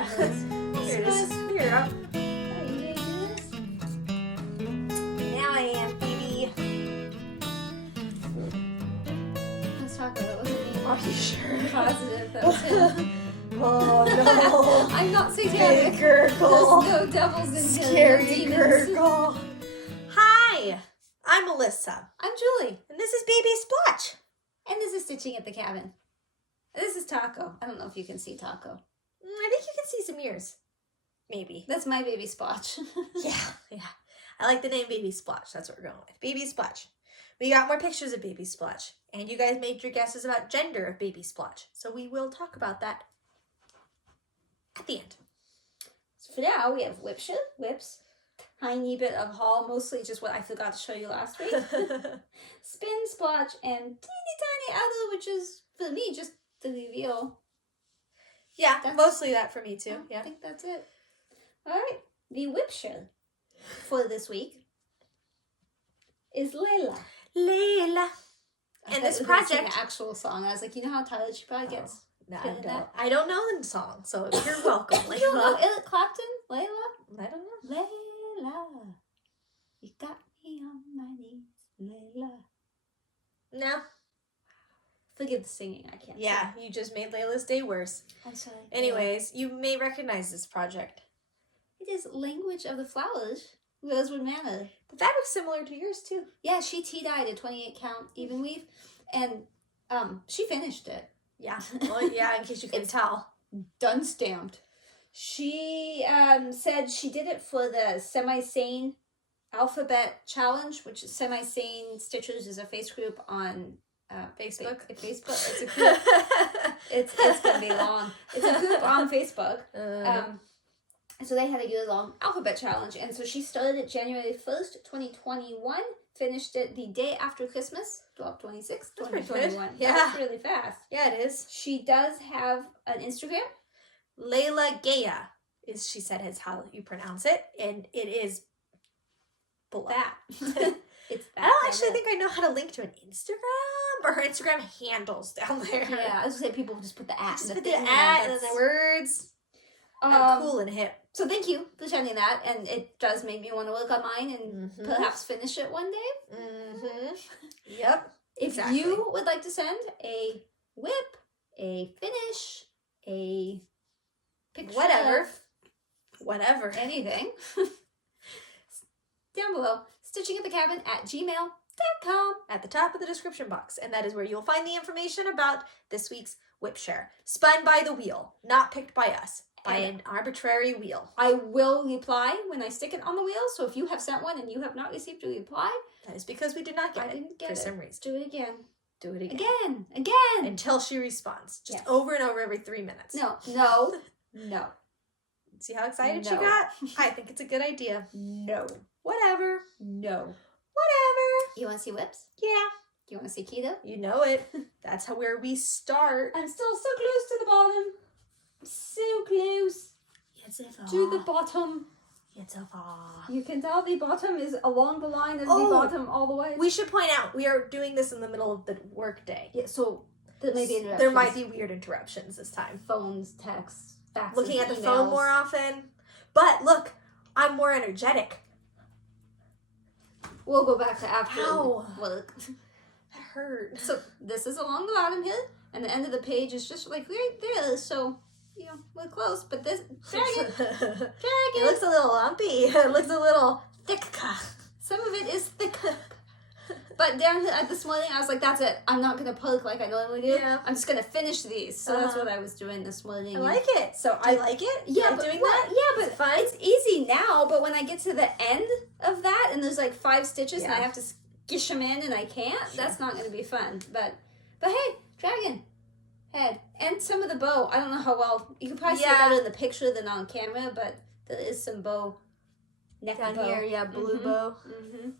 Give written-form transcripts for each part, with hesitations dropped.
Yeah. Here Here it is. Here. Oh, you gonna do this? Now I am, baby. Let's talk about it. Wasn't me. Are you sure? Positive. That was him. Oh no. I'm not satanic. Big There's gurgle. no devils in here. Scary No demons. gurgle. Hi, I'm Melissa, I'm Julie. and this is Baby Splotch. And this is Stitching at the Cabin. This is Taco. I don't know if you can see Taco. I think you can see some ears. Maybe. That's my baby Splotch. Yeah. I like the name Baby Splotch. That's what we're going with. Baby Splotch. We got more pictures of Baby Splotch, and you guys made your guesses about gender of Baby Splotch. So we will talk about that at the end. So for now, we have whips, tiny bit of haul, mostly just what I forgot to show you last week. Spin, splotch, and teeny tiny outlet, which is, for me, just the reveal. Yeah, mostly that for me too. I Yeah. think that's it. All right, the WIP SHARE for this week is Layla. Layla. I And thought this we were gonna sing project... the actual song. I was like, you know how tired she probably gets? No, feeling that? I don't know the song, so you're welcome, Layla. You don't know Eric Clapton? Layla? I don't know. Layla, you got me on my knees, Layla. No. Forgive the singing, I can't Yeah, sing. you just made Layla's day worse. I'm sorry. Anyways, you may recognize this project. It is Language of the Flowers, Rosewood Manor. The fabric's similar to yours too. Yeah, she tea-dyed a 28 count even weave, and she finished it. Yeah. Well, yeah, in case you couldn't tell. Done stamped. She said she did it for the Semi-Sane Alphabet Challenge, which is Semi-Sane Stitchers is a face group on Facebook. Facebook. It's a group. it's gonna be long. It's a group on Facebook. So they had a year-long alphabet challenge, and so she started it January 1st, 2021. Finished it the day after Christmas, 12/26, 2021. Yeah. That's really fast. Yeah, it is. She does have an Instagram. Layla Gaya is, she said, is how you pronounce it, and it is below. That. It's that. I don't actually think I know how to link to an Instagram, or her Instagram handles down there. Yeah, I was gonna say people just put the at. Just and put the the thing, at and that's- the words. I'm cool and hip. So thank you for sending that, and it does make me want to work on mine and perhaps finish it one day. Mm-hmm. Yep. If Exactly. you would like to send a whip, a finish, a picture, Whatever. anything, down below, StitchingAtTheCabin@gmail.com. At the top of the description box, and that is where you'll find the information about this week's WIP SHARE. Spun by the wheel, not picked by us, by an arbitrary wheel. I will reply when I stick it on the wheel, so if you have sent one and you have not received a reply, That is because we did not get I it didn't get for it. some reason. Do it again. Do it again. Again. Until she responds. Just Yes. over and over every 3 minutes. No. See how excited she No. got? I think it's a good idea. No. Whatever. No. Whatever. You want to see whips? Yeah. Do you want to see keto? You know it. That's where we start. I'm still so close to the bottom. So close to the bottom. It's a far. You can tell the bottom is along the line of the Oh. bottom all the way. We should point out, we are doing this in the middle of the work day. Yeah, so there may be There might be weird interruptions this time. phones, texts, faxes, Looking at the emails. phone more often. But look, I'm more energetic. We'll go back to after Ow. work. That hurt. So this is along the bottom here, and the end of the page is just like right there. So you know we're close, but this It dragon. looks a little lumpy. It looks a little thick. Some of it is thick. But down here this morning, I was like, "That's it. I'm not gonna poke like I normally do. Yeah. I'm just gonna finish these." So that's what I was doing this morning. I like it. So Do you like it? You Yeah, like but doing well, that? yeah, but Is it fun? it's easy now. But when I get to the end of that, and there's like 5 stitches, and I Yeah. have to skish them in, and I can't. Sure. That's not gonna be fun. But hey, dragon head and some of the bow. I don't know how well you can probably see it Yeah. better in the picture than on camera, but there is some bow neck Down bow. here, yeah, blue Mhm. bow. Mm-hmm.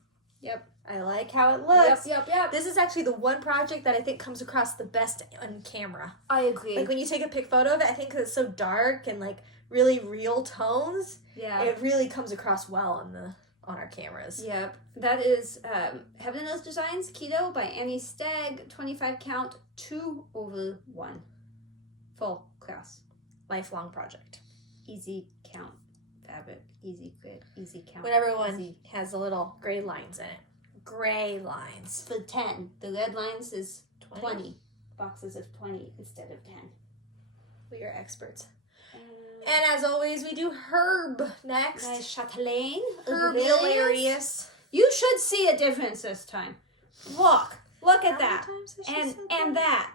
Yep. I like how it looks. Yep. This is actually the one project that I think comes across the best on camera. I agree. Like when you take a pic photo of it, I think 'cause it's so dark and like really real tones, yeah. it really comes across well on our cameras. Yep. That is Heaven Knows Designs Keto by Annie Stagg, 25 count, 2/1. Full class. Lifelong project. easy count fabric, easy grip, easy count. Whatever one has the little gray lines in it. Gray lines. For 10. The red lines is 20. Boxes of 20 instead of 10. We are experts. And as always, we do herb next. Nice Chatelaine. Hilarious. You should see a difference this time. Look at that. And that.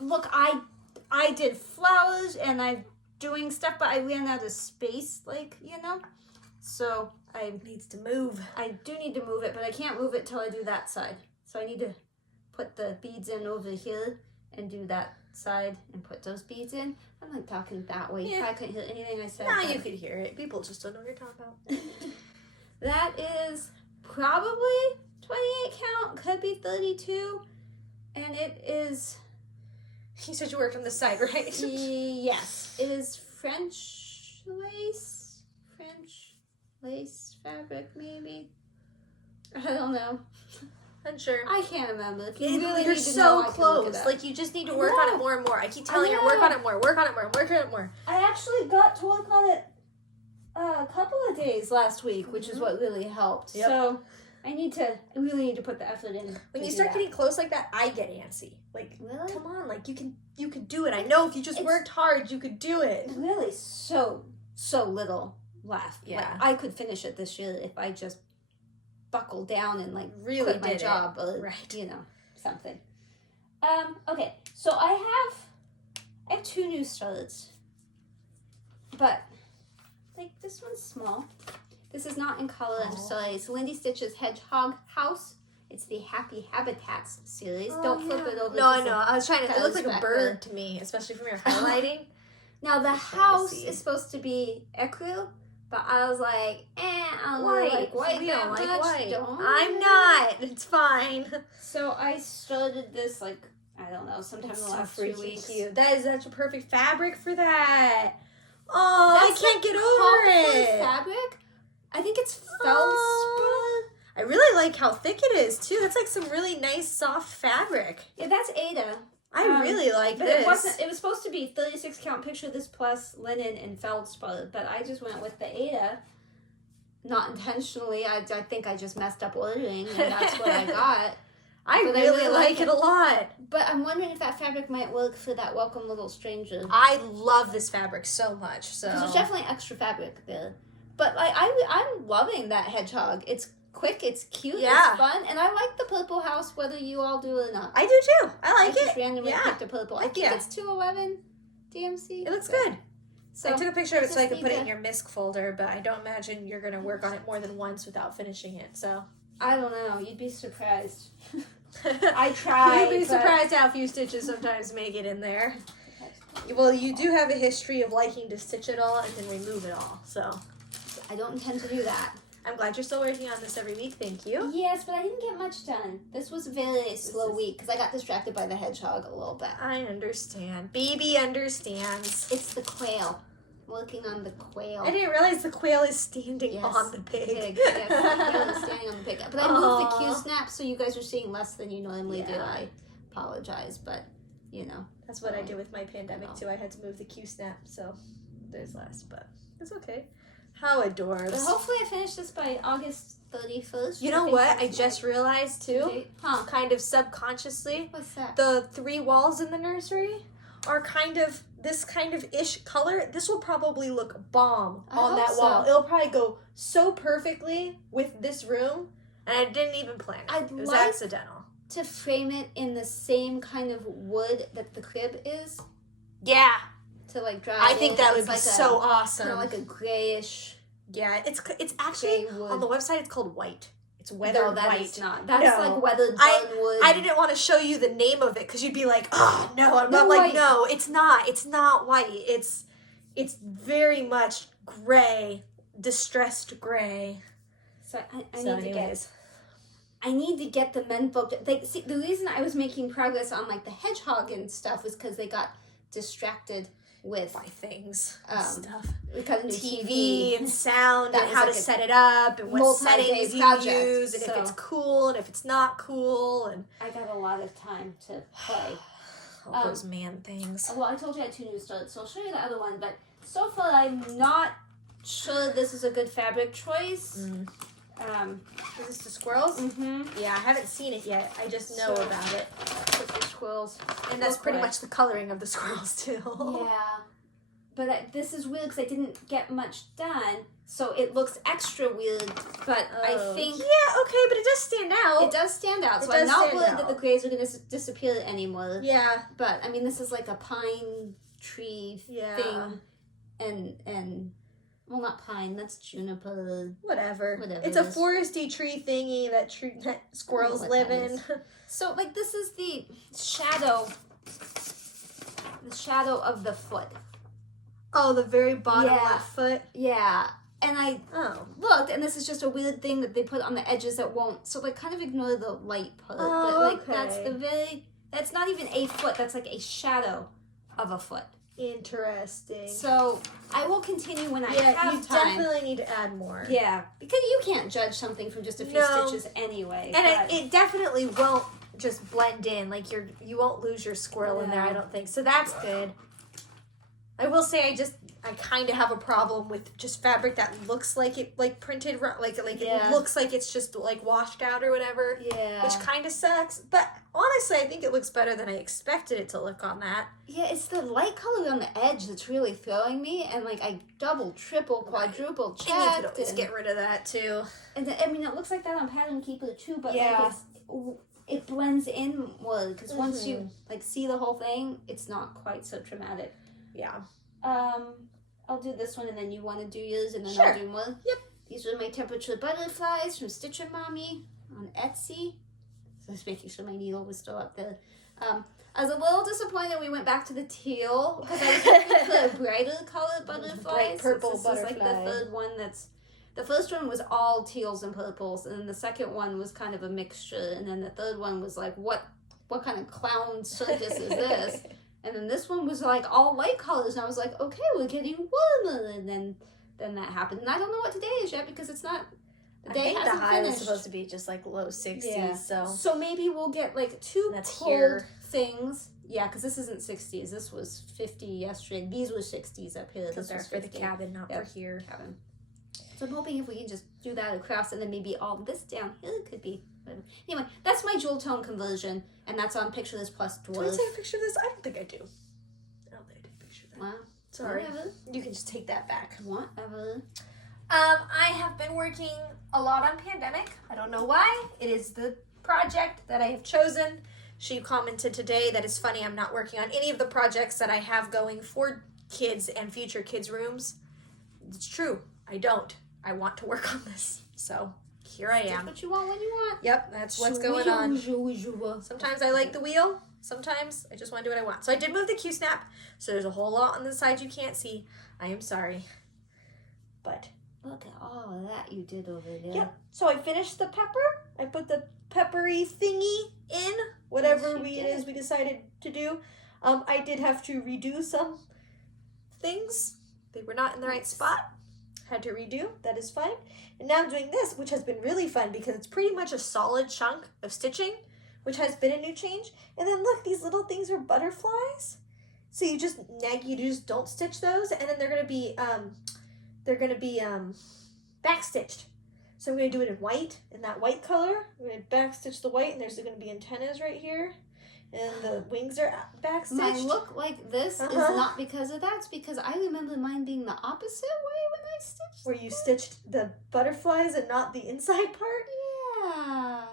Look, I did flowers and I'm doing stuff, but I ran out of space, so I needs to move. I do need to move it, but I can't move it till I do that side. So I need to put the beads in over here and do that side and put those beads in. I'm like talking that way. Yeah. I couldn't hear anything I said. No, you could hear it. People just don't know what you're talking about. That is probably 28 count, could be 32, and it is... You said you worked on the side, right? Yes. It is French lace fabric, maybe. I don't know. Unsure. I can't remember. You're so close. Like, you just need to work on it more and more. I keep telling you, work on it more, work on it more, work on it more. I actually got to work on it a couple of days last week, which is what really helped. Yep. So I really need to put the effort in. When you start getting close like that, I get antsy. Like, really? Come on, like, you can do it. I know if you just worked hard, you could do it. Really so little left. Yeah. Like, I could finish it this year if I just buckled down and really quit my job, right? Something. Okay, so I have 2 new studs, but like this one's small. This is not in color, so it's Lindy Stitch's Hedgehog House. It's the Happy Habitats series. Don't flip it over. No, I know. I was trying to. It looked like a bird to me, especially from your highlighting. Now the house is supposed to be acrylic. But I was like, I don't like white. We don't like white. Don't I'm not. It's fine. So I started this, I don't know, sometime in the last 3 weeks. Cute. That is such a perfect fabric for that. Oh, I can't get over it. Fabric? I think it's feldspar. I really like how thick it is, too. That's like some really nice, soft fabric. Yeah, that's Ada. I really like this. It was supposed to be 36 count picture this plus linen and feldspar, but I just went with the Ada. Not intentionally. I think I just messed up ordering, and that's what I got. I really like it a lot. But I'm wondering if that fabric might work for that Welcome Little Stranger. I love this fabric so much. So there's definitely extra fabric there. But I'm loving that hedgehog. It's quick, it's cute, it's fun, and I like the purple house whether you all do or not. I do too. I like it. I just randomly picked a purple. I think it's 211 DMC. It looks good. So I took a picture of it so I could put it in your MISC folder, but I don't imagine you're going to work on it more than once without finishing it, so. I don't know. You'd be surprised. I tried. You'd be surprised how few stitches sometimes make it in there. Well, you do have a history of liking to stitch it all and then remove it all, so. I don't intend to do that. I'm glad you're still working on this every week. Thank you. Yes, but I didn't get much done. This was a very slow week because I got distracted by the hedgehog a little bit. I understand. Baby understands. It's the quail. Working on the quail. I didn't realize the quail is standing on the pig. Yes, the quail is standing on the pig. But I moved the Q-snap, so you guys are seeing less than you normally do. I apologize, but, That's what I did with my pandemic, too. I had to move the Q-snap, so there's less, but it's okay. How adorbs. But hopefully I finish this by August 31st. You know what? I just realized, too, kind of subconsciously. What's that? The 3 walls in the nursery are kind of this kind of ish color. This will probably look bomb on that wall. It'll probably go so perfectly with this room, and I didn't even plan it. It was accidental. To frame it in the same kind of wood that the crib is. Yeah. To dry. I think that would be so awesome. Like a grayish. Yeah, it's actually on the website. It's called white. It's weathered white. No, that is not. That's like weathered wood. I didn't want to show you the name of it because you'd be like, oh no. I'm not like, no, it's not. It's not white. It's very much gray, distressed gray. So I need to get the men book. See, the reason I was making progress on the hedgehog and stuff was because they got distracted with things stuff. We got a new TV and sound and how to set it up and what settings you use and if it's cool and if it's not cool. And I got a lot of time to play. All those man things. Well, I told you I had 2 new studs, so I'll show you the other one. But so far, I'm not sure this is a good fabric choice. Is this the squirrels? Mm-hmm. Yeah, I haven't seen it yet. I just know about it. What the squirrels. And that's pretty much the coloring of the squirrels, too. Yeah. But this is weird because I didn't get much done, so it looks extra weird. But I think... Yeah, okay, but it does stand out. It does stand out, so I'm not worried that the grays are going to disappear anymore. Yeah. But, I mean, this is like a pine tree thing. And well, not pine, that's juniper. Whatever. It's a foresty tree thingy that squirrels live in. So, like, this is the shadow of the foot. Oh, the very bottom left foot? Yeah. And I looked, and this is just a weird thing that they put on the edges that won't, so, like, kind of ignore the light part. Oh, but, like, that's not even a foot, that's like a shadow of a foot. Interesting. So, I will continue when I have time. You definitely need to add more. Yeah, because you can't judge something from just a few stitches anyway. And it definitely won't just blend in. Like, you won't lose your squirrel in there, I don't think. So that's good. I will say I kind of have a problem with just fabric that looks like it, like printed, it looks like it's just like washed out or whatever. Yeah. Which kind of sucks. But honestly, I think it looks better than I expected it to look on that. Yeah, it's the light color on the edge that's really throwing me. And like I double, triple, quadruple checked. And you could always get rid of that too. And I mean, it looks like that on Pattern Keeper too, but like it blends in more because once you like see the whole thing, it's not quite so traumatic. Yeah. I'll do this one and then you want to do yours and then I'll do more. Yep. These are my temperature butterflies from Stitcher Mommy on Etsy. So just making sure my needle was still up there. I was a little disappointed we went back to the teal because I was hoping for a brighter colored butterflies. Bright purple this butterfly. Is like the third one the first one was all teals and purples, and then the second one was kind of a mixture, and then the third one was like, what kind of clown circus is this? And then this one was like all light colors, and I was like, okay, we're getting warmer. And then that happened, and I don't know what today is yet because it's not. I think the high was supposed to be just like low 60s. Yeah. So maybe we'll get like two cold things. Yeah, because this isn't 60s. This was 50 yesterday. These were 60s up here. This was for the cabin, not for here. Cabin. So I'm hoping if we can just do that across, and then maybe all this down here could be. Anyway, that's my jewel tone conversion, and that's on Picture This Plus Dwarf. Did I take a picture of this? I don't think I do. I don't think I took a picture of that. Wow. Sorry. Whatever. You can just take that back. Whatever. I have been working a lot on Pandemic. I don't know why. It is the project that I have chosen. She commented today that it's funny I'm not working on any of the projects that I have going for kids and future kids' rooms. It's true. I don't. I want to work on this. So here I am. That's what you want when you want. Yep, that's what's going on. Sometimes I like the wheel. Sometimes I just want to do what I want. So I did move the Q-snap. So there's a whole lot on the side you can't see. I am sorry. But look at all of that you did over there. Yep. So I finished the pepper. I put the peppery thingy in, whatever it is we decided to do. I did have to redo some things. They were not in the right spot. Had to redo. That is fine. And now I'm doing this, which has been really fun because it's pretty much a solid chunk of stitching, which has been a new change. And then look, these little things are butterflies. So you just don't stitch those, and then they're gonna be backstitched. So I'm gonna do it in white, in that white color. I'm gonna backstitch the white, and there's gonna be antennas right here. And the wings are backstitched. My look like this is not because of that. It's because I remember mine being the opposite way when I stitched. Where you stitched the butterflies and not the inside part? Yeah.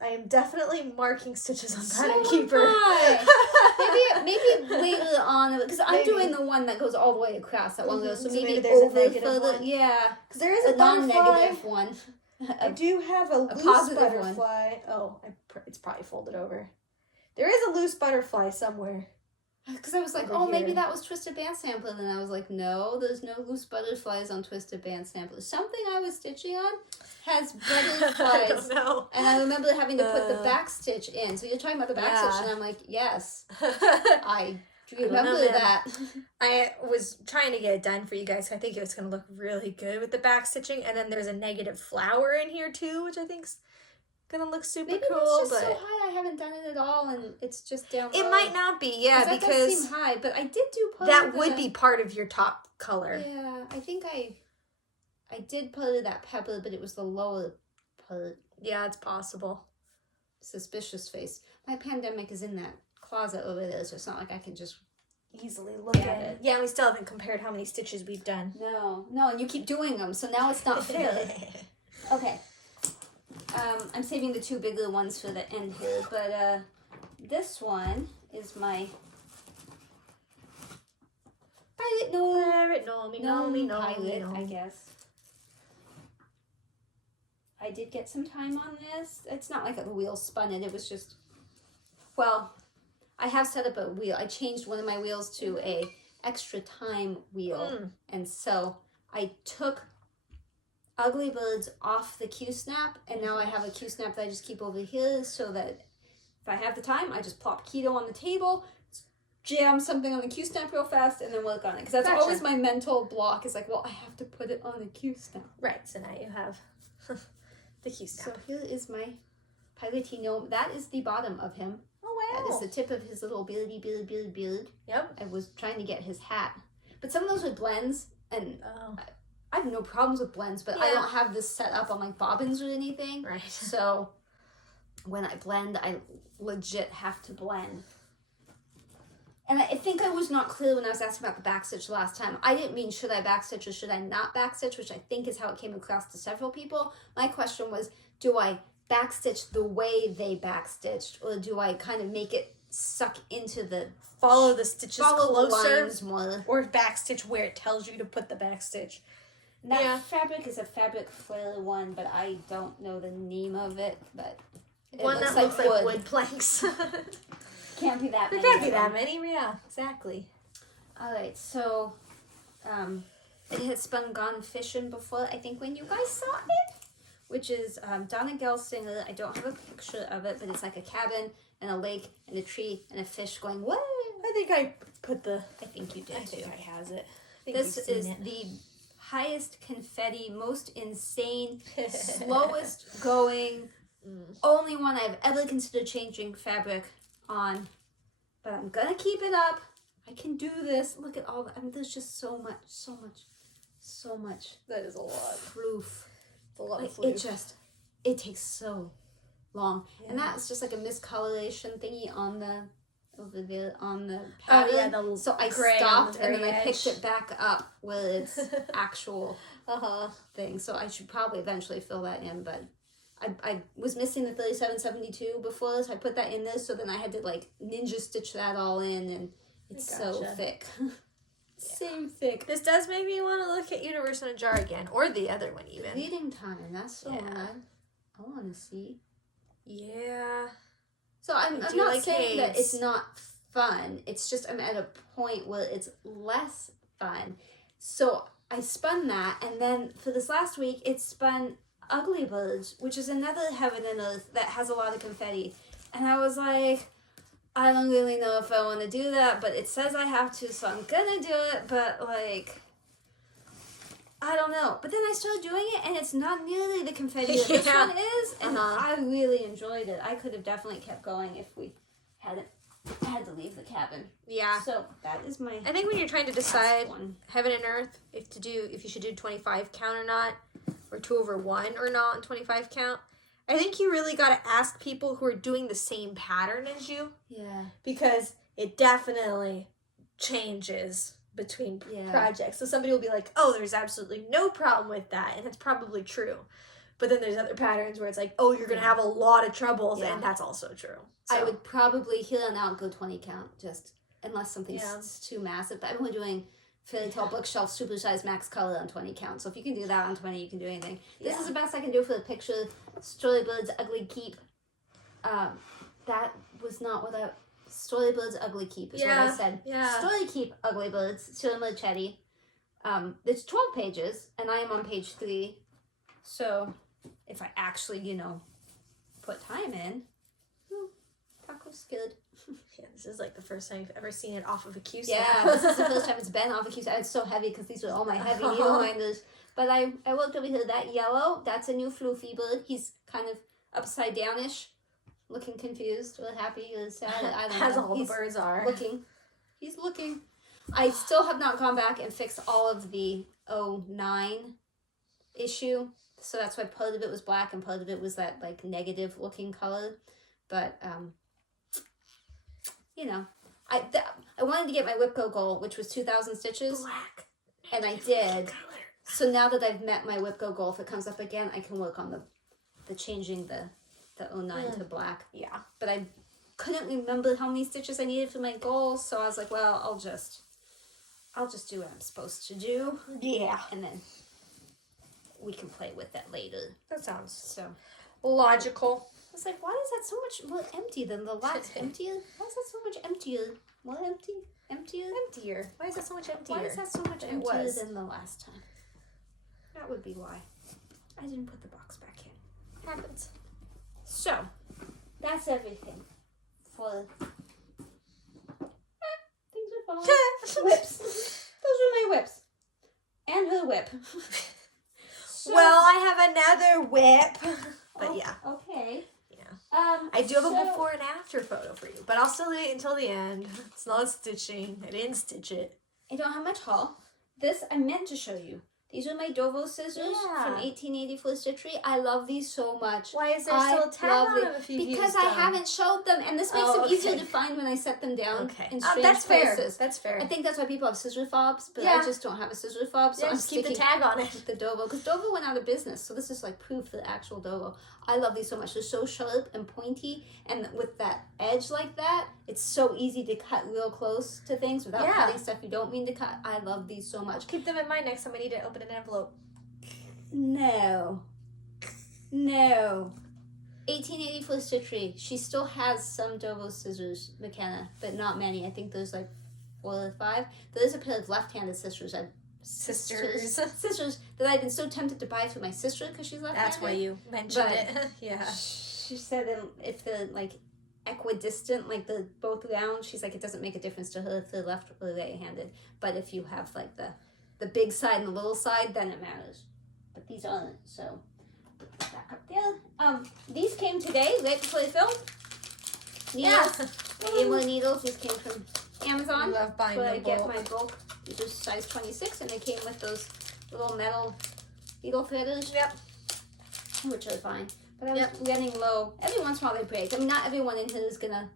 I am definitely marking stitches on Pattern Keeper. maybe later on, because I'm doing the one that goes all the way across. That one goes, so maybe there's over a negative further. one. Yeah. Because there is a non-negative one. I do have a loose butterfly. One. Oh, it's probably folded over. There is a loose butterfly somewhere. Because I was like, maybe that was Twisted Band Sampler. And I was like, no, there's no loose butterflies on Twisted Band Sampler. Something I was stitching on has butterflies. I don't know. And I remember having to put the back stitch in. So you're talking about the back stitch, and I'm like, yes, I remember that. I was trying to get it done for you guys. I think it was going to look really good with the back stitching. And then there's a negative flower in here too, which I think's gonna look super Maybe cool, it's just but so high I haven't done it at all, and it's just down it low. might not be, yeah, That because does seem high, but I did do put that would be part of your top color. Yeah, I think I did put that pepper, but it was the lower part. Yeah, it's possible. Suspicious face. My pandemic is in that closet over there, so it's not like I can just Easily look at it. Yeah, we still haven't compared how many stitches we've done. No, and you keep doing them, so now it's not fair. Okay. I'm saving the two bigger ones for the end here, but this one is my pilot gnome. Pilot, I guess. I did get some time on this. It's not like the wheel spun it. It was just, well, I have set up a wheel. I changed one of my wheels to a extra time wheel. And so I took Ugly Birds off the Q-snap, and now I have a Q-snap that I just keep over here so that if I have the time, I just plop keto on the table, jam something on the Q-snap real fast, and then work on it. Because that's always my mental block, is like, well, I have to put it on a Q-snap. Right, so now you have the Q-snap. So here is my Piloty gnome. That is the bottom of him. Oh, wow. That is the tip of his little beard. Yep. I was trying to get his hat. But some of those were blends, and I have no problems with blends, but I don't have this set up on like bobbins or anything. Right. So when I blend, I legit have to blend. And I think I was not clear when I was asking about the backstitch last time. I didn't mean should I backstitch or should I not backstitch, which I think is how it came across to several people. My question was, do I backstitch the way they backstitched, or do I kind of make it suck into the follow the stitches closer, lines more, or backstitch where it tells you to put the backstitch? That fabric is a fabric flare one, but I don't know the name of it. But one that looks like wood planks. Can't be that many. There can't be that many. Yeah, exactly. All right, so it had spun Gone Fishing before, I think, when you guys saw it, which is Donna Gelsinger. I don't have a picture of it, but it's like a cabin and a lake and a tree and a fish going, what? I think I put the... I think you did, I think I has it. This is the highest confetti, most insane, slowest going, only one I've ever considered changing fabric on. But I'm going to keep it up. I can do this. Look at all that. I mean, there's just so much. That is a lot. Proof. It's a lot of floof. It takes so long. Yeah. And that's just like a miscoloration thingy on the, over there on the pattern. Oh, yeah, so I stopped and then I picked it back up with its actual thing. So I should probably eventually fill that in, but I was missing the 3772 before, so I put that in this, so then I had to like ninja stitch that all in, and it's so thick. So thick. This does make me want to look at Universe in a Jar again, or the other one even. Reading time, that's so odd. I want to see. Yeah. So I'm not saying that it's not fun. It's just I'm at a point where it's less fun. So I spun that, and then for this last week, it spun Ugly Birds, which is another Heaven and Earth that has a lot of confetti. And I was like, I don't really know if I want to do that, but it says I have to, so I'm gonna do it, but like, I don't know. But then I started doing it, and it's not nearly the confetti that this one is, and I really enjoyed it. I could have definitely kept going if we hadn't had to leave the cabin. Yeah. So that is my... I think when you're trying to decide Heaven and Earth, if you should do 25 count or not, or 2/1 or not on 25 count, I think you really got to ask people who are doing the same pattern as you. Yeah. Because it definitely changes between projects. So somebody will be like, oh, there's absolutely no problem with that, and it's probably true. But then there's other patterns where it's like, oh, you're going to have a lot of troubles, and that's also true. So. I would probably here on out go 20 count, just unless something's too massive. But I'm only doing fairly tall bookshelf, supersized max color on 20 count. So if you can do that on 20, you can do anything. This is the best I can do for the picture. Storybird's Ugly Keep. That was not what I... Storybird's Ugly Keep is what I said. Yeah. Story Keep Ugly Birds, Shirley Chetty. It's 12 pages, and I am on page 3. So if I actually, put time in, Taco's good. Yeah, this is like the first time you've ever seen it off of a Q-snap. Yeah, this is the first time it's been off a Q-snap. It's so heavy because these were all my heavy needle minders. But I worked over here. That yellow, that's a new floofy bird. He's kind of upside downish, looking confused, really happy, really sad. I don't As know. all the birds are. He's looking. I still have not gone back and fixed all of the 09 issue. So that's why part of it was black and part of it was that like negative looking color. But, you know, I wanted to get my WIP goal, which was 2,000 stitches. Black. And I did. Color. So now that I've met my WIP goal, if it comes up again, I can work on the changing the 09 to black. Yeah. But I couldn't remember how many stitches I needed for my goal, so I was like, well, I'll just do what I'm supposed to do. Yeah. And then we can play with that later. That sounds So logical. I was like, why is that so much more empty than the last emptier? Why is that so much emptier? More empty? Emptier? Emptier. Why is that so much emptier? Why is that so much It emptier was. than the last time? That would be why. I didn't put the box back in. Happens. So, that's everything for... things are falling. Whips. Those are my whips. And her whip. So, Well, I have another whip. But yeah. Okay. Yeah. I do have a before and after photo for you, but I'll still wait until the end. It's not stitching. I didn't stitch it. I don't have much haul. This I meant to show you. These are my Dovo scissors from 1884 Stitchery. I love these so much. Why is there still a tag on them if you've Because used I them? haven't showed them, and this makes them easier to find when I set them down in strange that's places. fair. That's fair. I think that's why people have scissor fobs, but Yeah. I just don't have a scissor fob, so Yeah, I'm just keep the sticking tag on it. with the Dovo. Because Dovo went out of business, so this is like proof for the actual Dovo. I love these so much. They're so sharp and pointy, and with that edge like that, it's so easy to cut real close to things without cutting stuff you don't mean to cut. I love these so much. Keep them in mind next time I need to open an envelope. No. 1884 Stitchery. She still has some Dovo scissors, McKenna, but not many. I think there's like 4 or 5. There is a pair of left-handed sisters. Sisters that I've been so tempted to buy for my sister because she's left-handed. That's why you mentioned it. Yeah. She said that if they're like equidistant, like they're both round, she's like, it doesn't make a difference to her if they're left or right-handed. But if you have like the big side and the little side, then it matters. But these aren't, so put this back up there. These came today, right before I filmed. Needles. I need more needles. These came from Amazon. I love buying where them I get bulk. my bulk. These are size 26, and they came with those little metal needle threaders. Yep. Which are fine. But I was running low. Every once in a while they break. I mean, not everyone in here is gonna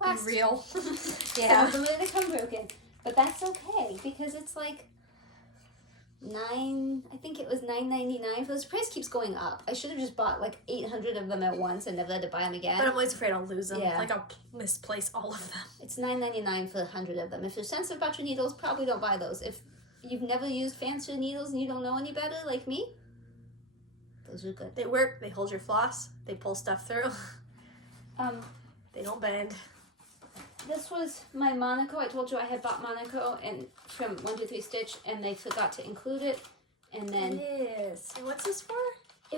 last. Be real. Some of them are gonna come broken. But that's okay, because it's like I think it was $9.99. This price keeps going up. I should have just bought like 800 of them at once and never had to buy them again. But I'm always afraid I'll lose them. Yeah. Like I'll misplace all of them. It's $9.99 for 100 of them. If you're sensitive about your needles, probably don't buy those. If you've never used fancier needles and you don't know any better, like me, those are good. They work. They hold your floss. They pull stuff through. They don't bend. This was my Monaco. I told you I had bought Monaco and from 123 Stitch, and they forgot to include it. And then Yes. And what's this for?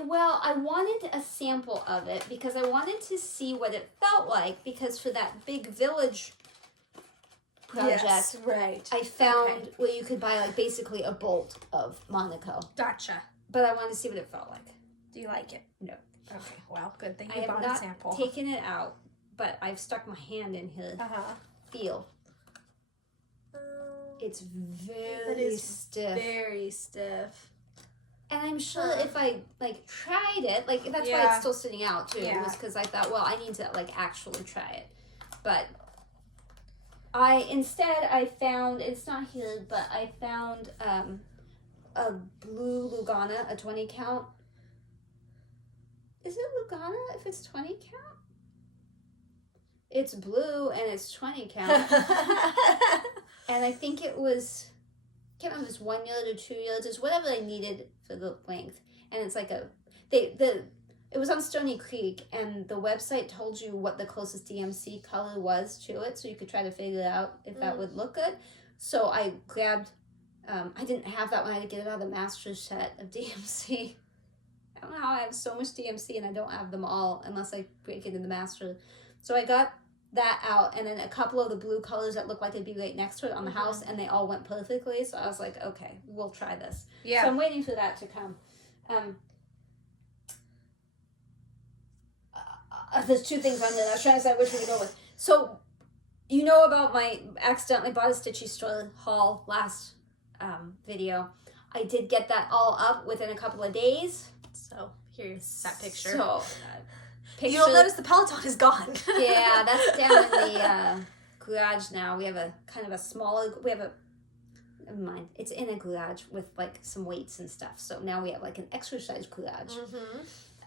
well, I wanted a sample of it because I wanted to see what it felt like, because for that big village project, Yes, right. I found where you could buy like basically a bolt of Monaco. Gotcha. But I wanted to see what it felt like. Do you like it? No. Okay. Well, good thing I you have bought a not sample. taken it out, but I've stuck my hand in here. Feel. It's very stiff. Very stiff. And I'm sure if I like tried it, like that's why it's still sitting out too. It was because I thought, well, I need to like actually try it. But I found, it's not here, but I found a blue Lugana, a 20 count. Is it Lugana if it's 20 count? It's blue and it's 20 count. And I think it was, I can't remember if it's 1 yard or 2 yards. It's whatever I needed for the length. And it's like it was on Stony Creek, and the website told you what the closest DMC color was to it, so you could try to figure out if that would look good. So I grabbed, I didn't have that when I had to get it out of the master set of DMC. I don't know how I have so much DMC and I don't have them all unless I break it in the master. So I got that out, and then a couple of the blue colors that looked like they'd be right next to it on the house, and they all went perfectly. So I was like, okay, we'll try this. Yeah. So I'm waiting for that to come. There's two things on there. I was trying to decide which one to go with. So, you know about my accidentally bought a Stitchy Store haul last video. I did get that all up within a couple of days. So, here's that picture. So, you'll notice the Peloton is gone. Yeah, that's down in the garage now. We have a kind of a smaller, never mind. It's in a garage with like some weights and stuff. So now we have like an exercise garage.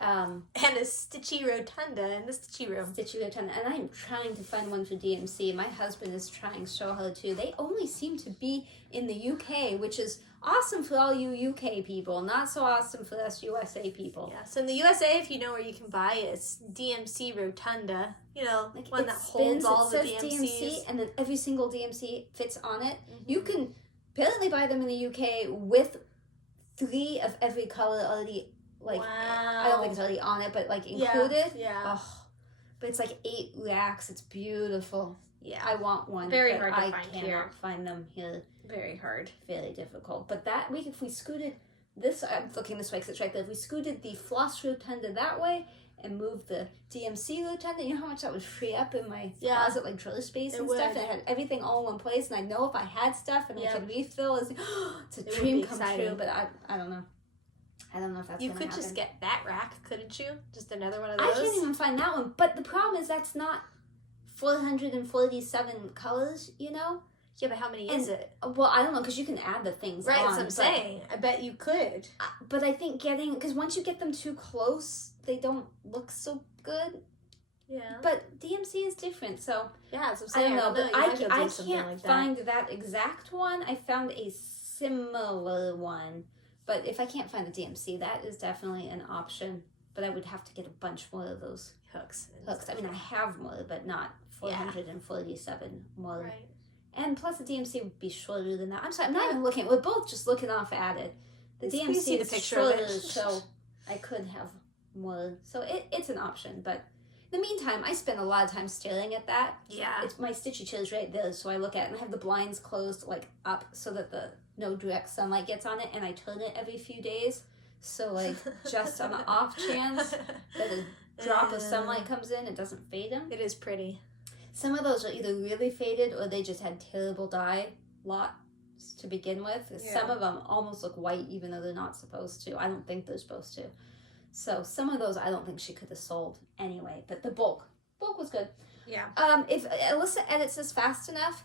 And a Stitchy Rotunda in the Stitchy room. Stitchy Rotunda. And I'm trying to find one for DMC. My husband is trying so hard too. They only seem to be in the UK, which is awesome for all you UK people. Not so awesome for us USA people. Yeah, so in the USA, if you know where you can buy it, it's DMC Rotunda. You know, like one that holds all the DMCs. DMC, and then every single DMC fits on it. You can apparently buy them in the UK with 3 of every color already. Like, wow. I don't think it's already on it, but like included. Yeah. Oh, but it's like 8 racks. It's beautiful. Yeah. I want one. Very hard to find I here. cannot find them here. Very hard. Very difficult. But that week, if we scooted this, I'm looking this way because it's right there. If we scooted the Floss Rotunda that way and moved the DMC Rotunda, you know how much that would free up in my closet, like drawer space and stuff? And I had everything all in one place, and I know if I had stuff and I could refill, it's a dream come true, but I don't know. I don't know if that's you gonna could happen. just get that rack, couldn't you? Just another one of those? I can't even find that one. But the problem is that's not 447 colors, you know? Yeah, but how many is it? Well, I don't know, because you can add the things right, on. That's what I'm saying. I bet you could. But I think because once you get them too close, they don't look so good. Yeah. But DMC is different, so... Yeah, that's what I'm saying. I don't know, but I can't like find that exact one. I found a similar one. But if I can't find the DMC, that is definitely an option. But I would have to get a bunch more of those hooks. I mean, I have more, but not 447 more. Right. And plus the DMC would be shorter than that. I'm sorry, I'm not even looking. We're both just looking off at it. The DMC is shorter, so I could have more. So it's an option. But in the meantime, I spend a lot of time staring at that. Yeah. It's my Stitchy chair is right there, so I look at it and I have the blinds closed like up so that the no direct sunlight gets on it, and I turn it every few days. So like just on the off chance that a drop of sunlight comes in, it doesn't fade them. It is pretty. Some of those are either really faded or they just had terrible dye lots to begin with. Yeah. Some of them almost look white even though they're not supposed to. I don't think they're supposed to. So some of those I don't think she could have sold anyway. But the bulk was good. Yeah. If Alyssa edits this fast enough,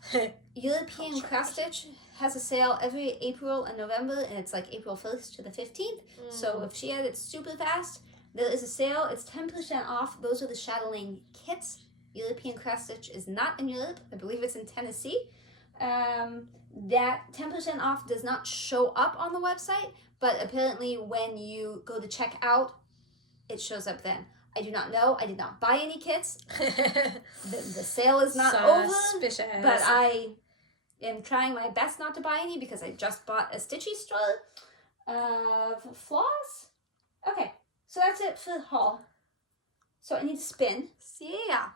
European Cross Stitch has a sale every April and November, and it's like April 1st to the 15th. So if she edits super fast, there is a sale. It's 10% off. Those are the Chatelaine kits. European Cross Stitch is not in Europe. I believe it's in Tennessee. That 10% off does not show up on the website, but apparently when you go to check out, it shows up then. I do not know. I did not buy any kits. The sale is not over, but I am trying my best not to buy any because I just bought a Stitchy Store of floss. Okay, so that's it for the haul. So I need to spin. Yeah.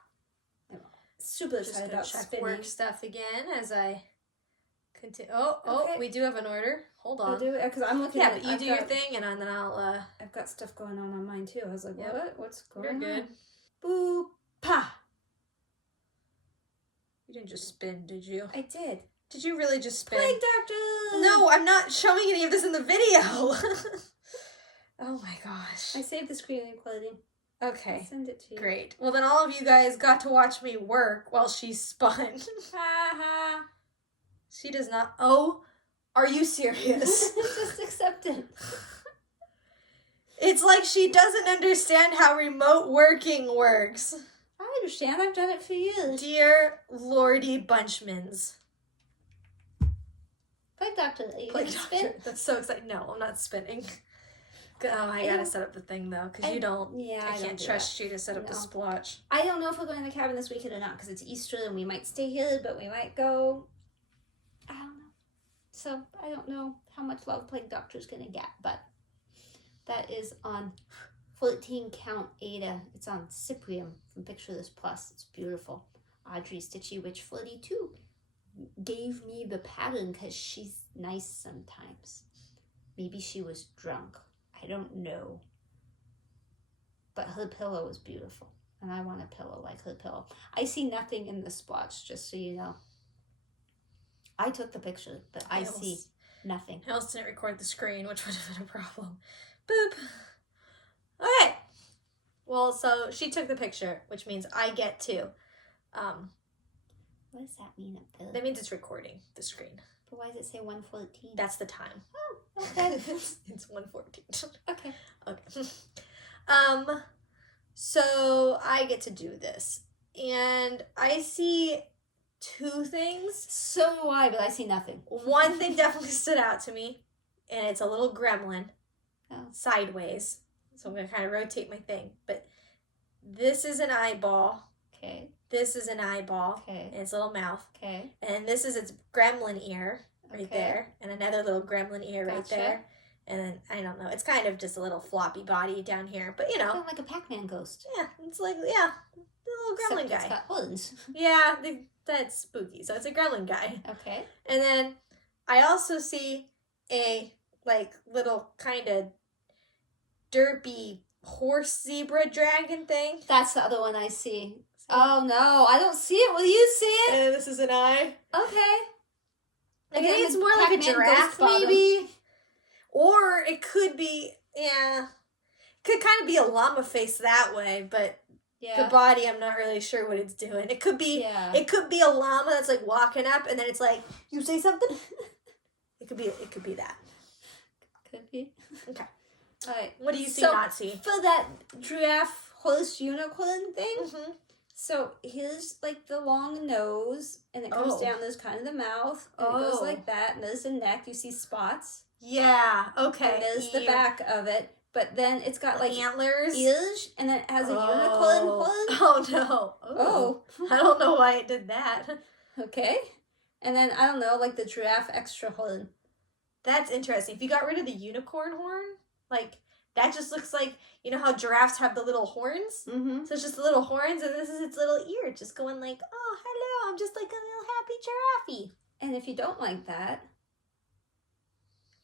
Super excited about spinning. Work stuff again as I continue. Okay. We do have an order. Hold on. I do, because I'm looking at it. Yeah, but you do your thing, and then I'll... I've got stuff going on mine, too. I was like, what's going on? You're good. Boop, pa! You didn't just spin, did you? I did. Did you really just spin? Plague Doctor! No, I'm not showing any of this in the video! Oh my gosh. I saved the screen recording. Okay. I'll send it to you. Great. Well, then all of you guys got to watch me work while she spun. Ha ha. She does not... Oh, are you serious? Just accept it. It's like she doesn't understand how remote working works. I understand. I've done it for years. Dear Lordy Bunchmans. Plague Doctor, are you going to spin? That's so exciting. No, I'm not spinning. Oh, I gotta set up the thing though, because you don't. Yeah, I can't trust you to set up the splotch. I don't know if we're going to the cabin this weekend or not, because it's Easter and we might stay here, but we might go. I don't know. So I don't know how much love Plague Doctor's gonna get, but that is on 14 count Ada. It's on Cyprium from Picture This Plus. It's beautiful. Audrey Stitchy Witch 42 gave me the pattern because she's nice sometimes. Maybe she was drunk. I don't know. But her pillow is beautiful. And I want a pillow like her pillow. I see nothing in the splotch, just so you know. I took the picture, but I see nothing. I almost didn't record the screen, which would have been a problem. Boop. Okay. Well, so she took the picture, which means I get to. What does that mean up there? That means it's recording the screen. But why does it say 1:14? That's the time. Oh, okay. It's 1:14. Okay. Okay. So I get to do this. And I see two things. So do I, but I see nothing. One thing definitely stood out to me, and it's a little gremlin sideways. So I'm going to kind of rotate my thing. But this is an eyeball. Okay. This is an eyeball. Okay. And its little mouth. Okay. And this is its gremlin ear right there. And another little gremlin ear right there. And then, I don't know, it's kind of just a little floppy body down here. But, you know. Kind of like a Pac-Man ghost. Yeah, it's like, yeah, the little gremlin guy. It's got horns. Yeah, that's spooky. So it's a gremlin guy. Okay. And then I also see a, like, little kind of derpy horse zebra dragon thing. That's the other one I see. Oh, no, I don't see it. Will you see it? And this is an eye. Okay. I think it's more like a giraffe, maybe. Or it could be, yeah, could kind of be a llama face that way, but the body, I'm not really sure what it's doing. It could be, it could be a llama that's like walking up, and then it's like, you say something. It could be that. Could be. Okay. All right. What do you see? Not see for that giraffe horse unicorn thing? Mm-hmm. So here's like the long nose, and it comes down. There's kind of the mouth, and it goes like that. And there's the neck. You see spots. Yeah, okay. And there's the back of it. But then it's got like antlers, ears, and then it has a unicorn horn. Oh no. Oh. I don't know why it did that. Okay. And then, I don't know, like the giraffe extra horn. That's interesting. If you got rid of the unicorn horn, like, that just looks like, you know how giraffes have the little horns? Mm-hmm. So it's just the little horns, and this is its little ear, just going like, oh, hello, I'm just like a little happy giraffe. And if you don't like that,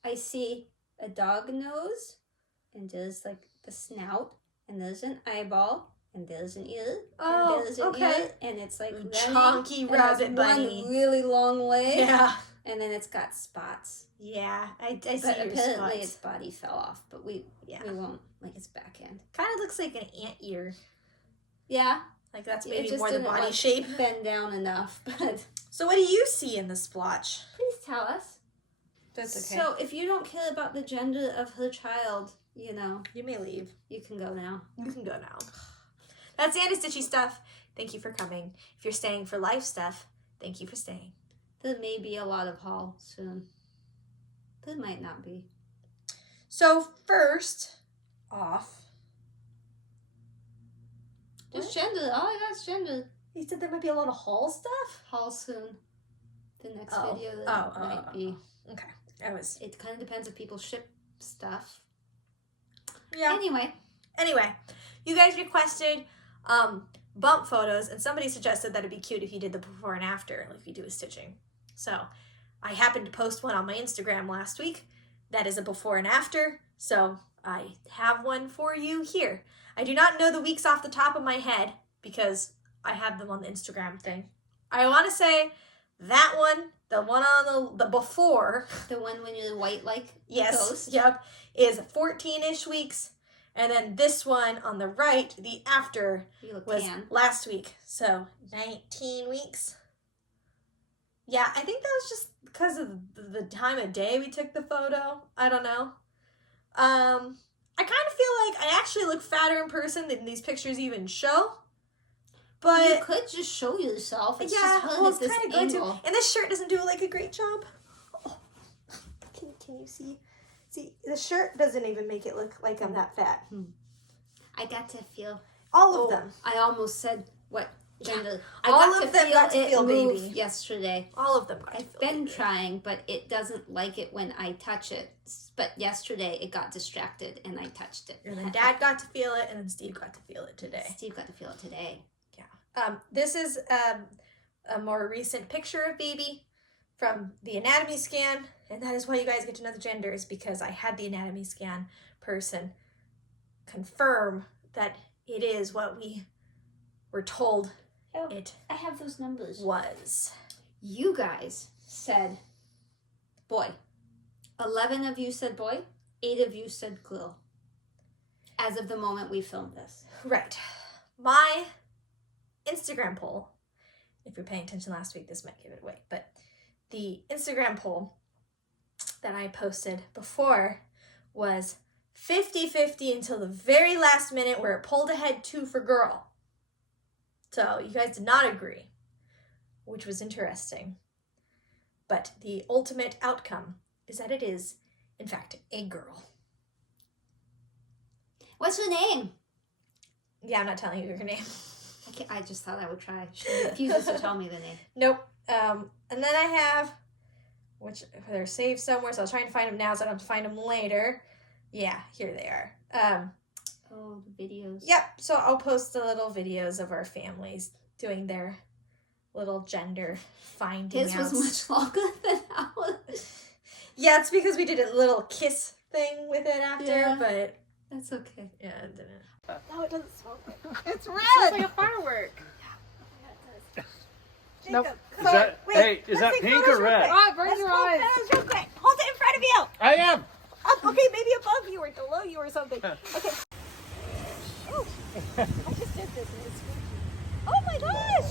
I see a dog nose, and there's like the snout, and there's an eyeball, and there's an ear, and there's an ear, and it's like chunky rabbit bunny. One really long leg, yeah, and then it's got spots. Yeah, I see your apparently spots. Its body fell off, but we won't like its back end. Kind of looks like an ant ear. Yeah, like that's maybe more the body shape. Bend down enough, but. So what do you see in the splotch? Please tell us. That's okay. So if you don't care about the gender of her child, you know. You may leave. You can go now. You can go now. That's the end of Stitchy Stuff. Thank you for coming. If you're staying for life stuff, thank you for staying. There may be a lot of haul soon. There might not be. So first off. Just gender. All I got is gender. You said there might be a lot of haul stuff? Haul soon. The next video might be. Okay. It kind of depends if people ship stuff. Yeah. Anyway, you guys requested bump photos, and somebody suggested that it'd be cute if you did the before and after, like you do with stitching. So I happened to post one on my Instagram last week. That is a before and after. So I have one for you here. I do not know the weeks off the top of my head because I have them on the Instagram thing. I want to say that one, the one on the before. The one when you're white like yes, yep, is 14-ish weeks. And then this one on the right, the after, was last week. So 19 weeks. Yeah, I think that was just because of the time of day we took the photo. I don't know. I kind of feel like I actually look fatter in person than these pictures even show. But you could just show yourself. It's just hard it's kind of going to. And this shirt doesn't do like a great job. Oh, can you see? See, the shirt doesn't even make it look like I'm that fat. I got to feel all of them. I almost said what gender. Yeah. All of them got to feel baby yesterday. All of them got to feel I've been trying, but it doesn't like it when I touch it. But yesterday it got distracted and I touched it. And then Dad got to feel it, and then Steve got to feel it today. Steve got to feel it today. Yeah. This is a more recent picture of baby from the anatomy scan, and that is why you guys get to know the genders, because I had the anatomy scan person confirm that it is what we were told Oh, it I have those numbers. was. You guys said boy. 11 of you said boy. 8 of you said girl. As of the moment we filmed this. Right. My Instagram poll, if you're paying attention last week, this might give it away, but the Instagram poll that I posted before was 50-50 until the very last minute where it pulled ahead 2 for girl. So you guys did not agree, which was interesting. But the ultimate outcome is that it is, in fact, a girl. What's her name? Yeah, I'm not telling you her name. I just thought I would try. She refuses to tell me the name. Nope. And then I have, which they're saved somewhere, so I was trying to find them now so I don't have to find them later. Yeah, here they are. Oh, the videos. Yep, so I'll post the little videos of our families doing their little gender finding His was much longer than ours. Yeah, it's because we did a little kiss thing with it after, but... That's okay. Yeah, it didn't. No, it doesn't smell good. It's red. It smells like a firework. Yeah, Jacob, Nope. come Is on. that, Wait, hey, is let's that take pink photos or real red? quick. Oh, it burns Let's your hold eyes. photos real quick. Hold it in front of you. I am. Up, okay, maybe above you or below you or something. Okay. Oh, I just did this and it's spooky. Oh my gosh!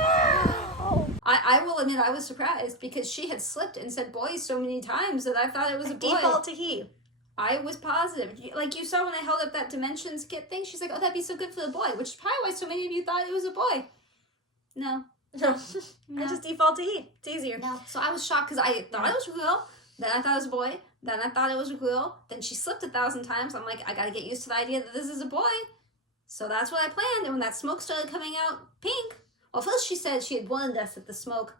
Wow! I will admit I was surprised because she had slipped and said boy so many times that I thought it was a boy. Default to he. I was positive. Like you saw when I held up that dimensions kit thing, she's like, oh, that'd be so good for the boy, which is probably why so many of you thought it was a boy. No. No. No. I just default to he. It's easier. No. So I was shocked because I thought it was a girl, then I thought it was a boy, then I thought it was a girl, then she slipped 1,000 times. I'm like, I gotta get used to the idea that this is a boy. So that's what I planned, and when that smoke started coming out pink, well, first she said she had warned us that the smoke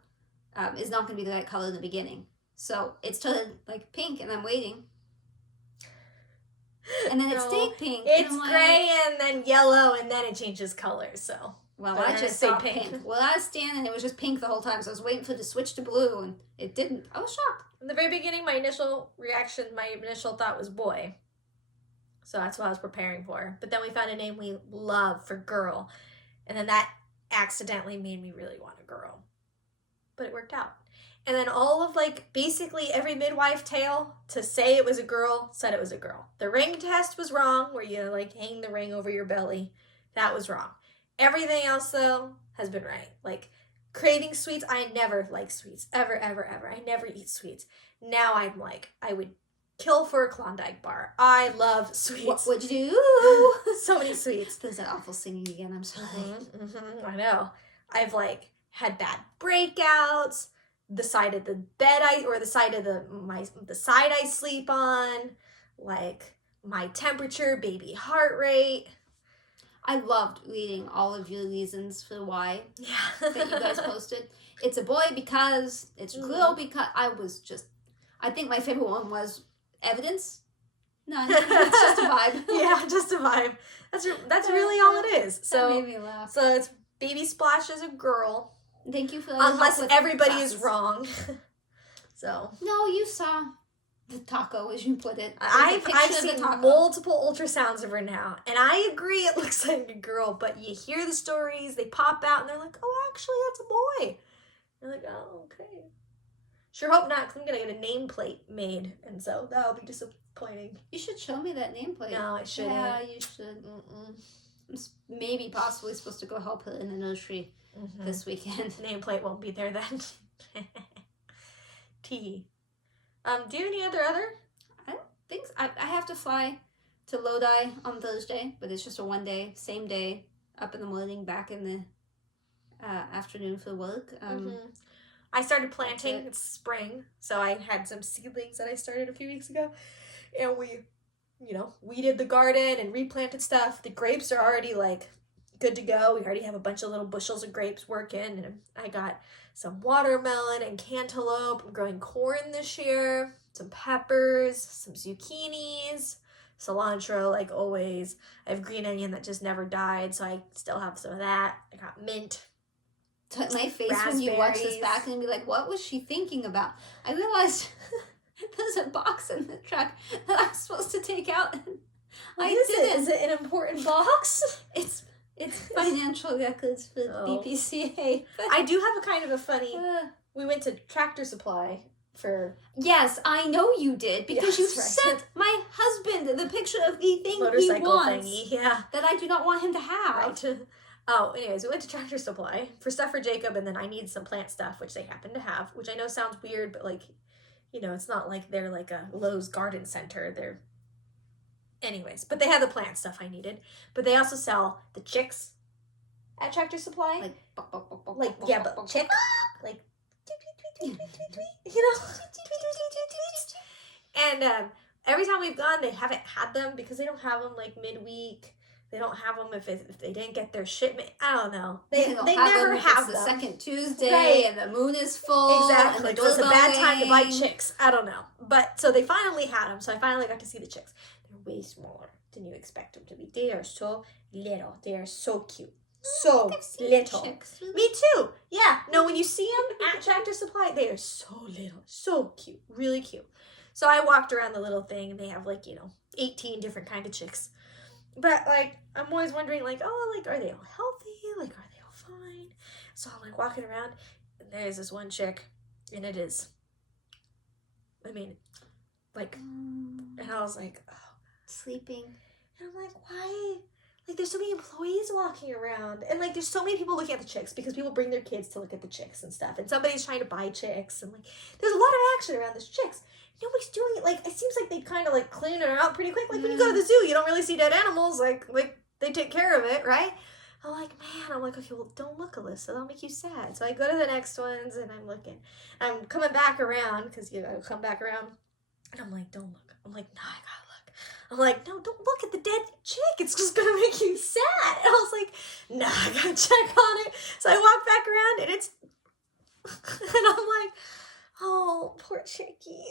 is not gonna be the right color in the beginning. So it started like pink, and I'm waiting. And then it stayed pink. It's and I'm gray and then yellow and then it changes colors, so. Well, But I then just it stayed saw pink. pink. Well, I was standing, it was just pink the whole time, so I was waiting for it to switch to blue, and it didn't. I was shocked. In the very beginning, my initial thought was boy. So that's what I was preparing for. But then we found a name we love for girl. And then that accidentally made me really want a girl. But it worked out. And then all of basically every midwife tale to say it was a girl said it was a girl. The ring test was wrong, where you hang the ring over your belly. That was wrong. Everything else though has been right. Craving sweets, I never like sweets. Ever, ever, ever. I never eat sweets. Now I'm I would kill for a Klondike bar. I love sweets. What would you do? So many sweets. There's that awful singing again, I'm sorry. I know. I've had bad breakouts. The side of the bed the side of the side I sleep on, my temperature, baby heart rate. I loved reading all of your reasons for why Yeah. that you guys posted. It's a boy because, it's a girl because, I think my favorite one was evidence. None. It's just a vibe. Yeah, just a vibe. That's really all it is. That So made me laugh. so it's Baby Splash is a girl. Thank you for that. Unless everybody is wrong. So No, you saw the taco, as you put it. I've The picture of the seen taco. multiple ultrasounds of her now, and I agree it looks like a girl, but you hear the stories, they pop out, and they're like, oh, actually, that's a boy. You're like, oh, okay. Sure hope not, because I'm going to get a nameplate made, and so that'll be disappointing. You should show me that nameplate. No, I shouldn't. Yeah, you should. I'm maybe possibly supposed to go help her in the nursery this weekend. Nameplate won't be there then. T. Do you have any other? I don't think so. I have to fly to Lodi on Thursday, but it's just a one day, same day, up in the morning, back in the afternoon for work. I started planting. It's spring, so I had some seedlings that I started a few weeks ago, and we, weeded the garden and replanted stuff. The grapes are already good to go. We already have a bunch of little bushels of grapes working, and I got some watermelon and cantaloupe. I'm growing corn this year, some peppers, some zucchinis, cilantro like always. I have green onion that just never died, so I still have some of that. I got mint. My face when you watch this back and be like, what was she thinking about? I realized there's a box in the truck that I'm supposed to take out. I didn't. Is it an important box? It's financial records for BPCA. I do have a kind of a funny... We went to Tractor Supply for... Yes, I know you did, because you Yes, right. sent my husband the picture of the thing motorcycle he wants thingy. Yeah. that I do not want him to have. Right. Oh, anyways, we went to Tractor Supply for stuff for Jacob, and then I need some plant stuff, which they happen to have, which I know sounds weird, but like, you know, it's not like they're like a Lowe's garden center. They're... Anyways, but they have the plant stuff I needed. But they also sell the chicks at Tractor Supply. Like yeah, but chick, like, you know, and every time we've gone, they haven't had them because they don't have them like midweek. They don't have them if they didn't get their shipment. I don't know. They never have them. The second Tuesday, right. And the moon is full. Exactly. And the It's a bad time to buy ringing. chicks. I don't know. But so they finally had them. So I finally got to see the chicks. They're way smaller than you expect them to be. They are so little. They are so cute. So little. Chicks. Me too. Yeah. No, when you see them at Tractor Supply, they are so little. So cute. Really cute. So I walked around the little thing and they have like, 18 different kind of chicks. But like, I'm always wondering like, oh, like, are they all healthy? Like, are they all fine? So I'm like walking around and there's this one chick and it is, I mean, like, and I was like, oh, Sleeping. and I'm like, why? Like, there's so many employees walking around. And, like, there's so many people looking at the chicks because people bring their kids to look at the chicks and stuff. And somebody's trying to buy chicks. And, like, there's a lot of action around these chicks. Nobody's doing it. Like, it seems like they kind of, like, clean her out pretty quick. Like, when you go to the zoo, you don't really see dead animals. Like they take care of it, right? I'm like, man. I'm like, okay, well, don't look, Alyssa. That'll make you sad. So I go to the next ones, and I'm looking. I'm coming back around because, I come back around. And I'm like, don't look. I'm like, nah, I gotta look. I'm like, no, don't look at the dead chick. It's just gonna make you sad. And I was like, nah, I gotta check on it. So I walk back around and it's, and I'm like, oh, poor chickie.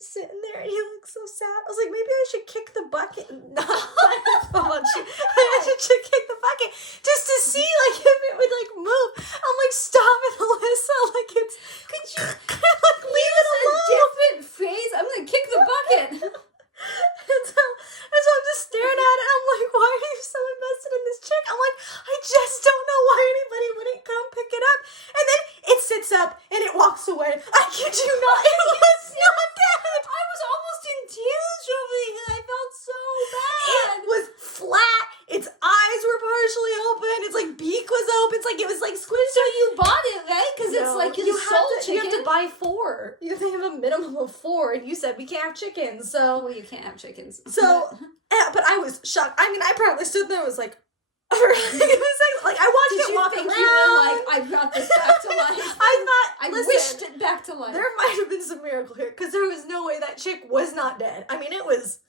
Sitting there and he looks so sad. I was like, maybe I should kick the bucket. Not I should kick the bucket just to see like if it would like move. I'm like, stop it, Alyssa. Like it's, could you like leave it alone? A different phrase. I'm gonna kick the bucket. And so I'm just staring at it. I'm like, why are you so invested in this chick? I'm like, I just don't know why anybody wouldn't come pick it up. And then it sits up and it walks away. I kid you not. It was not dead. I was almost in tears over it. I felt so bad. It was flat. Its eyes were partially open. Its like beak was open. It's like it was like squished. So you bought it, right? Because it's like you sold chicken. You have to buy 4. You have a minimum of 4, and you said we can't have chickens. So well, you can't have chickens. So, but I was shocked. I mean, I probably stood there and was like, it was like I watched it walk around. You were like, I brought this back to life? I thought, wished it back to life. There might have been some miracle here because there was no way that chick was not dead. I mean, it was.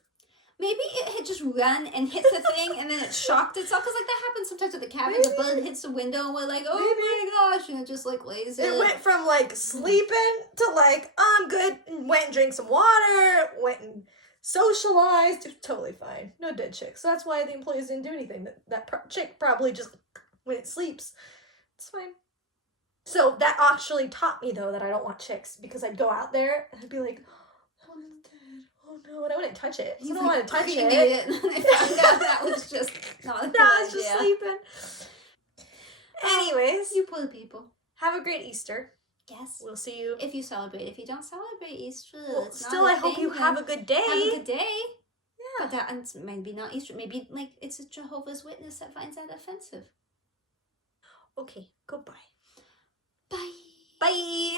Maybe it had just run and hit the thing and then it shocked itself. Because like that happens sometimes with the cabin. Maybe. The bird hits the window and we're like, oh my gosh. And it just like lays it. It went from like sleeping to like, oh, I'm good. And went and drank some water. Went and socialized. It was totally fine. No dead chicks. So that's why the employees didn't do anything. That chick probably just, when it sleeps, it's fine. So that actually taught me though that I don't want chicks because I'd go out there and I'd be like, oh, it's dead. Oh no, and I wouldn't touch it. I don't want to touch it. And I found out that was just not a good I was idea. just sleeping. Anyways, you poor people. Have a great Easter. Yes. We'll see you. If you celebrate. If you don't celebrate Easter, well, it's still, not I hope you have a good day. Have a good day. Yeah. But that's maybe not Easter. Maybe like it's a Jehovah's Witness that finds that offensive. Okay, goodbye. Bye. Bye.